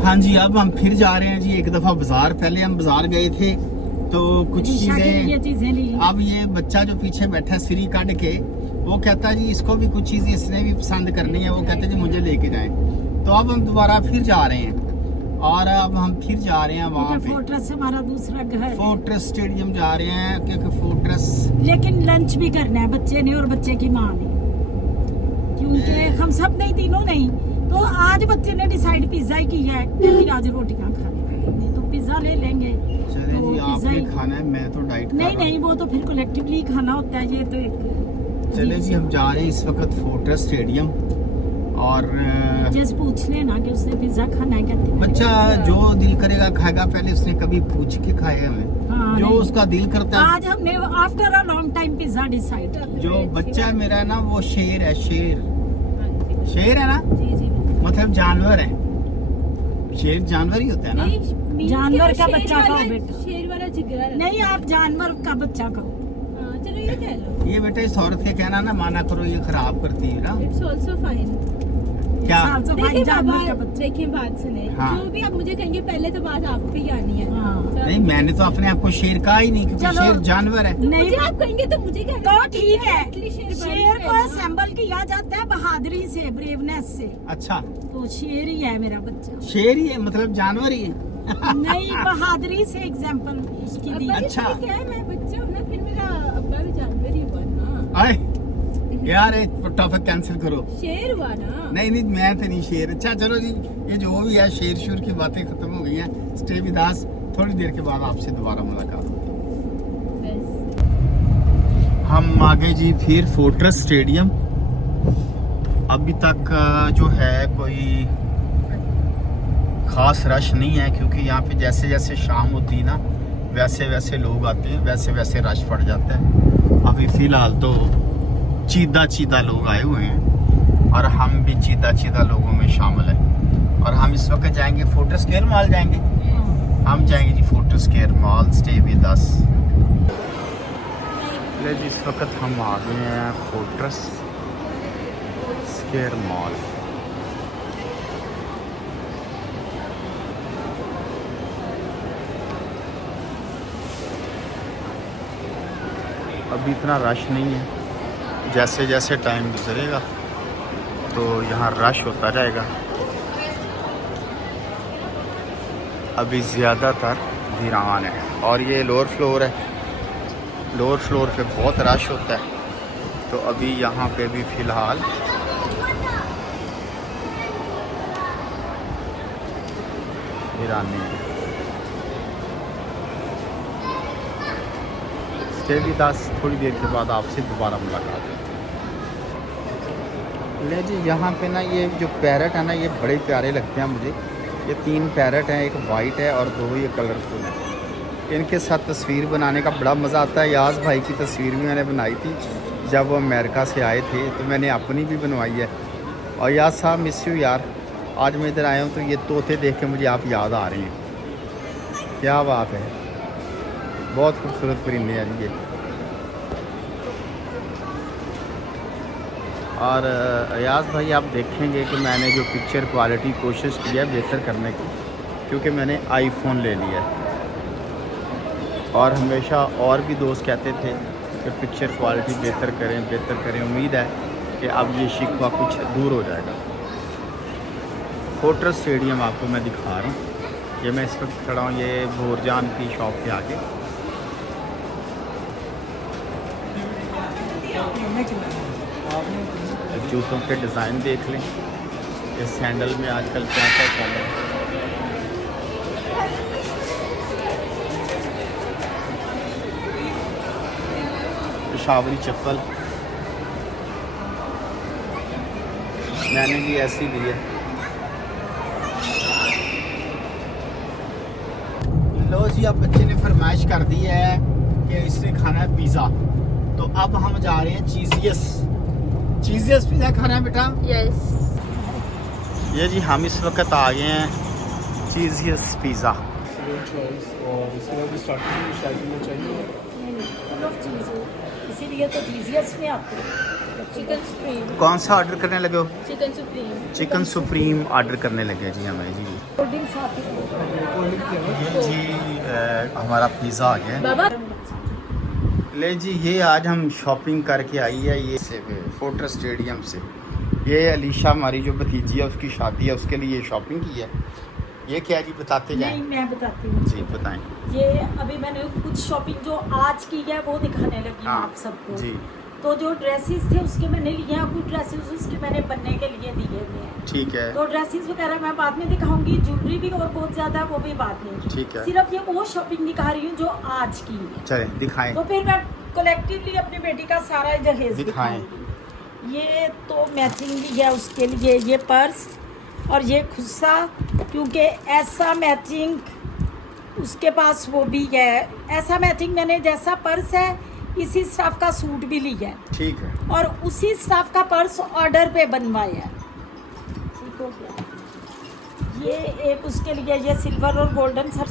हाँ जी, अब हम फिर जा रहे हैं जी एक दफा बाजार। पहले हम बाजार गए थे तो कुछ चीजें ली। अब ये बच्चा जो पीछे बैठा है सिरी काट के, वो कहता जी इसको भी कुछ चीजें इसने भी पसंद करनी है, वो कहते जी मुझे लेके जाएं। तो अब हम दोबारा फिर जा रहे हैं और अब हम फिर जा रहे हैं वहाँ पे फोर्ट्रेस हमारा दूसरा घर, फोर्ट्रेस स्टेडियम जा रहे हैं क्योंकि फोर्ट्रेस, लेकिन लंच भी करना है बच्चे ने और बच्चे की माँ ने, क्योंकि हम सब नहीं, तीनों नहीं। तो आज बच्चे ने डिसाइड पिज्जा ही किया है कि आज रोटियां खाने, तो पिज्जा ले लेंगे। चले तो जी आपने खाना है, मैं तो डाइट नहीं, वो तो फिर कलेक्टिवली खाना होता है, ये तो एक। चले जी हम जा रहे हैं इस वक्त फोर्ट्रेस स्टेडियम और जैसे पूछ लेना कि उसने पिज्जा खाना है, कहते हैं बच्चा जो दिल करेगा खाएगा। पहले उसने कभी पूछ के खाया हमें, हाँ, जो उसका दिल करता है। आज हमने after a long time pizza decide. जो बच्चा मेरा है ना वो शेर है, शेर है ना, मतलब जानवर है। शेर जानवर ही होता है ना, जानवर का बच्चा खाओ बेटा, शेर वाला जिगरा नहीं आप जानवर का बच्चा खाओ। चलो ये कह लो। ये बेटा इस औरत के कहना ना माना करो, ये खराब करती है ना। It's also fine. क्या देखिए जानवर बाबा, का बच्चा। देखिए बात सुने, हाँ। जो भी आप मुझे कहेंगे पहले तो बात आप पे ही आनी है। हाँ। नहीं, मैंने तो अपने आप को शेर कहा ही नहीं, क्योंकि चलो। शेर जानवर है। नहीं मुझे आप कहेंगे तो मुझे क्या तो ठीक है, शेर शेर को असेंबल किया जाता है बहादुरी से, ब्रेवनेस से। अच्छा, तो शेर ही है मेरा बच्चा। शेर ही है मतलब जानवर ही है। नहीं, बहादुरी से एग्जांपल उसकी दी। अच्छा। क्या है, मैं बच्चा हूँ ना, फिर मेरा अब्बा भी जानवर ही हुआ ना। आए यार टॉपिक कैंसिल करो। शेर हुआ ना। नहीं, मैं तो नहीं शेर। अच्छा चलो जी, ये जो भी है शेर शुर की बातें खत्म हो गई हैं। स्टे विद अस, थोड़ी देर के बाद आपसे दोबारा मुलाकात होगी। हम आगे जी फिर फोर्ट्रेस स्टेडियम। अभी तक जो है कोई खास रश नहीं है, क्योंकि यहाँ पे जैसे जैसे शाम होती है ना वैसे वैसे लोग आते हैं, वैसे वैसे रश पड़ जाता है। अभी फिलहाल तो चीदा लोग आए हुए हैं और हम भी चीदा लोगों में शामिल हैं। और हम इस वक्त जाएंगे फोर्ट्रेस स्क्वायर मॉल जाएंगे। हम जाएंगे जी fortress square mall. Stay with us. इस वक्त हम आ गए हैं फोर्ट्रेस स्क्वायर मॉल। अभी इतना रश नहीं है, जैसे जैसे टाइम गुजरेगा तो यहाँ रश होता जाएगा। अभी ज़्यादातर वीरान है और ये लोअर फ्लोर है। लोअर फ्लोर पे बहुत रश होता है, तो अभी यहाँ पे भी फ़िलहाल वीरान नहीं है। स्टे विद अस, थोड़ी देर के बाद आपसे दोबारा मुलाकात होगी। ले जी, यहाँ पे ना ये जो पैरट है ना, ये बड़े प्यारे लगते हैं मुझे। ये 3 पैरट हैं, एक वाइट है और 2 ये कलरफुल हैं। इनके साथ तस्वीर बनाने का बड़ा मज़ा आता है। याज भाई की तस्वीर भी मैंने बनाई थी जब वो अमेरिका से आए थे, तो मैंने अपनी भी बनवाई है। और याज साहब मिस यू यार, आज मैं इधर आया हूँ तो ये तोते देख के मुझे आप याद आ रहे हैं। क्या बात है, बहुत खूबसूरत परिंदे हैं ये। और अयाज भाई आप देखेंगे कि मैंने जो पिक्चर क्वालिटी कोशिश की है बेहतर करने की, क्योंकि मैंने आईफोन ले लिया है। और हमेशा और भी दोस्त कहते थे कि पिक्चर क्वालिटी बेहतर करें। उम्मीद है कि अब ये शिकवा कुछ दूर हो जाएगा। फोर्ट्रेस स्टेडियम आपको मैं दिखा रहा हूँ। ये मैं इस वक्त खड़ा हूँ, ये भोरजान की शॉप के आगे। जूतों के डिज़ाइन देख लें, इस सैंडल में आजकल क्या क्या चल रहा है। पेशावरी चप्पल मैंने भी ऐसी ली है। लो जी, अब बच्चे ने फरमाइश कर दी है कि इसने खाना है पिज़्ज़ा, तो अब हम जा रहे हैं चीज़ियस पिज़्ज़ा खाना है बेटा। यस। ये जी हम इस वक्त आ गए हैं चीज़ियस पिज़्ज़ा। इसीलिए तो डीजीएस में आते हैं। Chicken supreme. कौन सा ऑर्डर करने लगे हो? Chicken supreme. Chicken supreme order करने लगे जी हमें जी। कोल्ड ड्रिंक्स आती है। ये जी हमारा पिज़्ज़ा आ गया है। बाबा ले जी, ये आज हम शॉपिंग करके आई है ये से फोर्ट्रेस स्टेडियम से। ये अलीशा हमारी जो भतीजी है उसकी शादी है, उसके लिए शॉपिंग की है। ये क्या जी बताते नहीं, जाएं? मैं बताती हूँ जी बताएं। ये अभी मैंने कुछ शॉपिंग जो आज की है वो दिखाने लगी हूँ आप सबको। जी तो जो ड्रेसेस थे उसके मैंने लिए हैं, कुछ ड्रेसेस उसके मैंने बनने के लिए दिए हुए हैं। ठीक है तो ड्रेसेस वगैरह मैं बाद में दिखाऊंगी, ज्वेलरी भी और बहुत ज्यादा वो भी बाद में। ठीक है, सिर्फ ये वो शॉपिंग दिखा रही हूँ जो आज की है। चलें दिखाएं। तो फिर मैं कलेक्टिवली अपनी बेटी का सारा जहेज दिखाएं। दिखाऊंगी। ये तो मैचिंग भी है उसके लिए, ये पर्स और ये खुस्सा, क्योंकि ऐसा मैचिंग उसके पास वो भी है। ऐसा मैचिंग मैंने जैसा पर्स है इसी स्टाफ का सूट भी लिया है ठीक है, और उसी स्टाफ का पर्स ऑर्डर पे बनवाया है। ठीक हो गया। ये एक उसके लिए ये सिल्वर और गोल्डन सर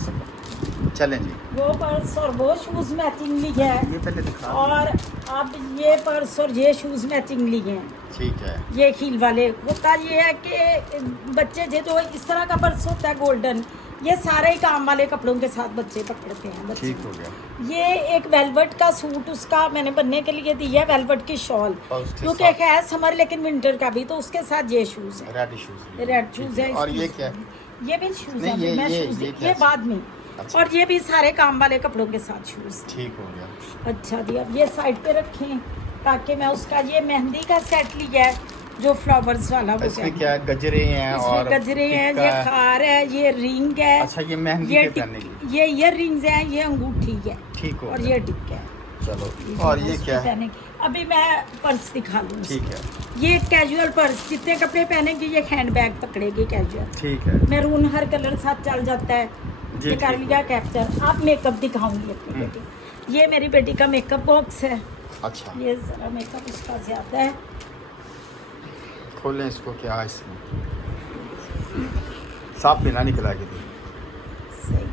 चलें जी। वो पर्स और वो शूज़ मैचिंग लिए है। ये पहले दिखा। और अब ये पर्स और ये शूज़ मैचिंग लिए हैं। ठीक है, ये हील वाले। होता ये है कि बच्चे जो इस तरह का पर्स होता है गोल्डन, ये सारे ही काम वाले कपड़ों के साथ बच्चे पकड़ते हैं बच्चे। ठीक हो गया। ये एक वेलवेट का सूट उसका मैंने बनने के लिए दिया है, वेलवेट की शॉल, और उसके क्योंकि साथ है समर लेकिन विंटर का भी, तो उसके साथ ये शूज़ है, रेड शूज। रेड शूज़ है। और ये इसमें। क्या है? ये भी शूज़ नहीं, है। मैं ये शूज़ क्या ये है? बाद में। अच्छा। और ये भी सारे काम वाले कपड़ों के साथ शूज़। ठीक हो गया। अच्छा दिया। अब ये साइड पे रखें ताकि मैं उसका ये मेहंदी का सेट लिया है जो फ्लावर्स वाला वो इसमें क्या है? गजरे हैं और इसमें गजरे हैं, टिक्का ये है। खार है, ये रिंग है। अच्छा, ये मेहंदी ये पे पहनने की। ये ईयर रिंग्स हैं, ये अंगूठी है ठीक हो और गया। ये टिक्का है। चलो, और ये उस पे क्या है? पहने की। अभी मैं पर्स दिखा लूँ। ठीक है, ये कैजुअल पर्स, जितने कपड़े पहनेगी ये हैंड बैग पकड़ेगी कैजुअल। ठीक है मैरून हर कलर साथ चल जाता है। जी, ये कर ठीक लिया कैप्चर। आप मेकअप दिखाऊंगी अपनी बेटी। ये मेरी बेटी का मेकअप बॉक्स है। अच्छा, ये जरा मेकअप उसका ज्यादा है। खोलें इसको। क्या है इसमें? साफ बिना निकला के दी। सही।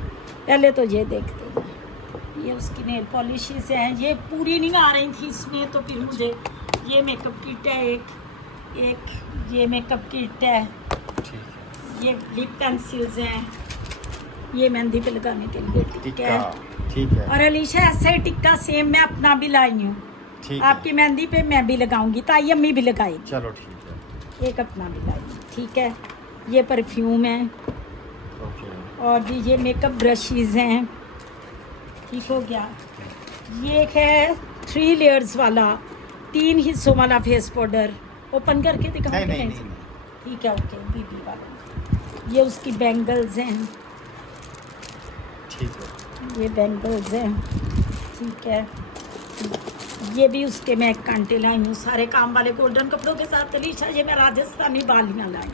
पहले तो ये देखते हैं। ये उसकी नेल पॉलिशेस हैं। ये पूरी नहीं आ रही थी इसमें, तो फिर मुझे ये मेकअप किट है एक ये मेकअप किट है। ठीक है, ये लिप पेंसिल्स हैं। ये मेहंदी पे लगाने के लिए टिक्का है। टिक्का। ठीक है, और अलीशा ऐसा ही टिक्का सेम मैं अपना भी लाई हूँ। ठीक आपकी मेहंदी पे मैं भी लगाऊंगी, ताई अम्मी भी लगाएगी। चलो ठीक है। एक अपना भी लाई। ठीक है। ये परफ्यूम है ओके, और ये मेकअप ब्रशेस हैं। ठीक हो गया। ये है 3 लेयर्स वाला 3 हिस्सों वाला फेस पाउडर। ओपन करके दिखाऊंगी। नहीं नहीं नहीं, ठीक है, ओके। बीबी वाला। ये उसकी बैंगल्स हैं। ठीक है, ये बैंगल्स हैं। ठीक है। ये भी उसके मैं कांटे लाई हूँ, सारे काम वाले गोल्डन कपड़ों के साथ। अलीशा ये मैं राजस्थानी बालियाँ लाई।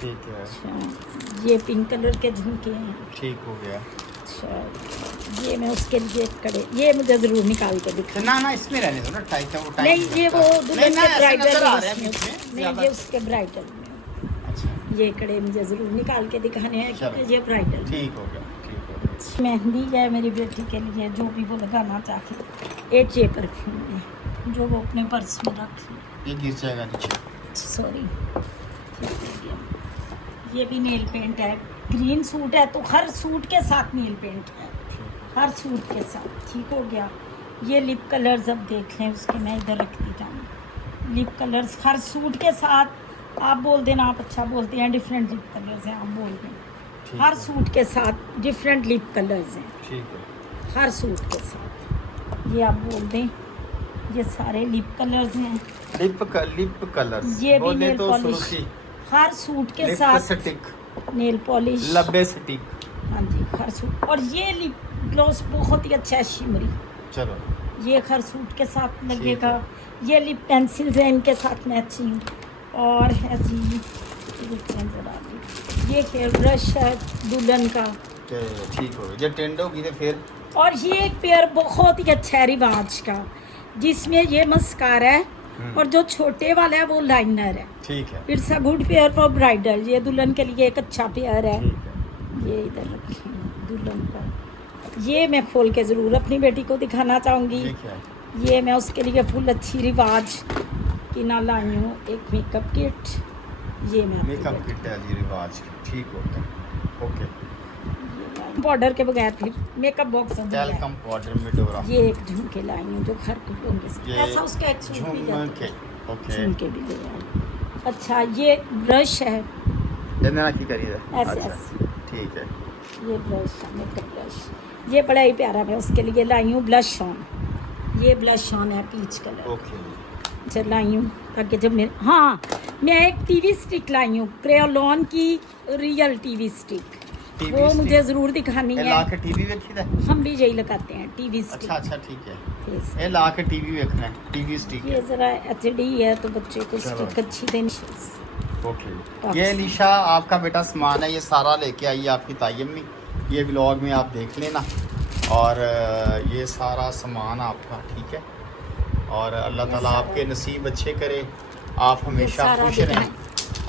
ठीक है, अच्छा। ये पिंक कलर के झुमके हैं। ठीक हो गया। अच्छा। ये मैं उसके लिए कड़े, ये मुझे जरूर निकाल के दिखा। ना इसमें रहने दो ना, टाइट है वो टाइट नहीं, ये वो दुल्हन के ब्राइडल में। नहीं, नहीं ये उसके ब्राइडल में। अच्छा, ये कड़े मुझे जरूर निकाल के दिखाने हैं चलो। क्योंकि ये ब्राइडल। ठीक हो गया, ठीक हो गया। मेहंदी है मेरी बेटी के लिए, जो भी वो लगाना चाहे। एक ये परफ्यूम है जो वो अपने पर्स में रखी। ये गिर जाएगा नीचे। सॉरी। ये भी नेल पेंट है। ग्रीन सूट है तो हर सूट के साथ नेल पेंट है, हर सूट के साथ। ठीक हो गया। ये लिप कलर्स अब देख लें उसके, मैं इधर रखती जाऊँ। लिप कलर्स हर सूट के साथ। आप बोल देना, आप अच्छा बोलते हैं। डिफरेंट लिप कलर्स हैं, आप बोल दें। ठीक हर है, सूट के साथ डिफरेंट लिप कलर्स हैं, ठीक है, हर सूट के साथ। ये आप बोल दें। ये सारे लिप कलर्स हैं। लिप कलर्स ये भी बोले नेल तो पॉलिश सुर्खी, हर सूट के साथ। Lipstick, nail polish. लब्बे स्टिक। हाँ जी, हर सूट। और ये लिप ग्लॉस बहुत ही अच्छा है, शिमरी। चलो, ये हर सूट के साथ लगेगा। ये लिप पेंसिल्स हैं, इनके साथ मैचिंग। और है जी ये हेयर ब्रश है दुल्हन का। ठीक हो गया। जब टेंड होगी तो फिर और ये एक पेयर बहुत ही अच्छा है रिवाज का, जिसमें ये मस्कारा है और जो छोटे वाला है वो लाइनर है। ठीक है, it's a good pair for bridal. ये दुल्हन के लिए एक अच्छा पेयर है। ठीक है। ये इधर रखें दुल्हन का। ये मैं खोल के ज़रूर अपनी बेटी को दिखाना चाहूँगी। ठीक है, ये मैं उसके लिए फुल अच्छी रिवाज की ना लाई हूँ एक मेकअप किट। ये मैं मेकअप किट है जी रिवाज की, ठीक होता है, ओके। पाउडर के बगैर फिर मेकअप बॉक्स टैल्कम पाउडर मिडोरा, ये एक झुमके लाई हूँ जो घर के होंगे, ये ऐसा उसका एक सूट भी जाता झुमके, है। ओके। झुमके भी ले आई। अच्छा ये ब्रश है, देना की करिए, ऐसे अच्छा ऐसे। ठीक है। ये ब्रश है मेकअप ब्रश, ये बड़ा ही प्यारा, मैं उसके लिए लाई हूँ ब्लश ऑन। ये ब्लश ऑन है पीच कलर, ओके। अच्छा लाई हूँ ताकि जब मैं, हाँ मैं एक टीवी स्टिक लाई हूँ क्रेयोलॉन की, रियल टीवी स्टिक, वो मुझे जरूर दिखानी है। ला के टीवी देखी था, हम भी यही लगाते हैं टीवी स्टिक। अच्छा अच्छा ठीक है। फेस ये ला के टीवी देखना है, टीवी स्टिक ये है, जरा एचडी है तो बच्चे को चलो। स्टिक अच्छी देनी। ओके। ये निशा आपका बेटा सामान है, ये सारा लेके आई है आपकी तायम्मी, ये व्लॉग में आप देख लेना। और ये सारा सामान आपका, ठीक है। और अल्लाह ताला आपके नसीब अच्छे करे, आप हमेशा सारा खुश दिखाएं। रहें,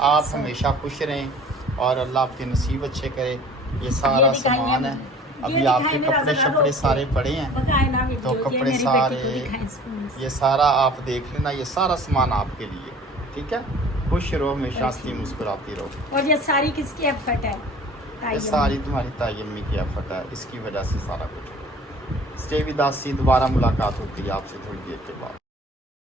आप हमेशा खुश रहें और अल्लाह आपके नसीब अच्छे करे। ये सारा ये दिखाइए सामान है, ये अभी दिखाइए आपके मेरा कपड़े जरा शपड़े रोक सारे के। पड़े हैं, बताए ना वीडियो, तो ये कपड़े मेरी बेटी सारे, को दिखाएं स्पून से। ये सारा आप देख लेना, ये सारा सामान आपके लिए, ठीक है। खुश रहो, हमेशा हंसती मुस्कुराती रहो। और ये सारी किसकी एफर्ट है? ये तायम्मी। सारी तुम्हारी तायम्मी की एफर्ट है, इसकी वजह से सारा कुछ। स्टे विद अस, दोबारा मुलाकात होती है आपसे थोड़ी देर के बाद।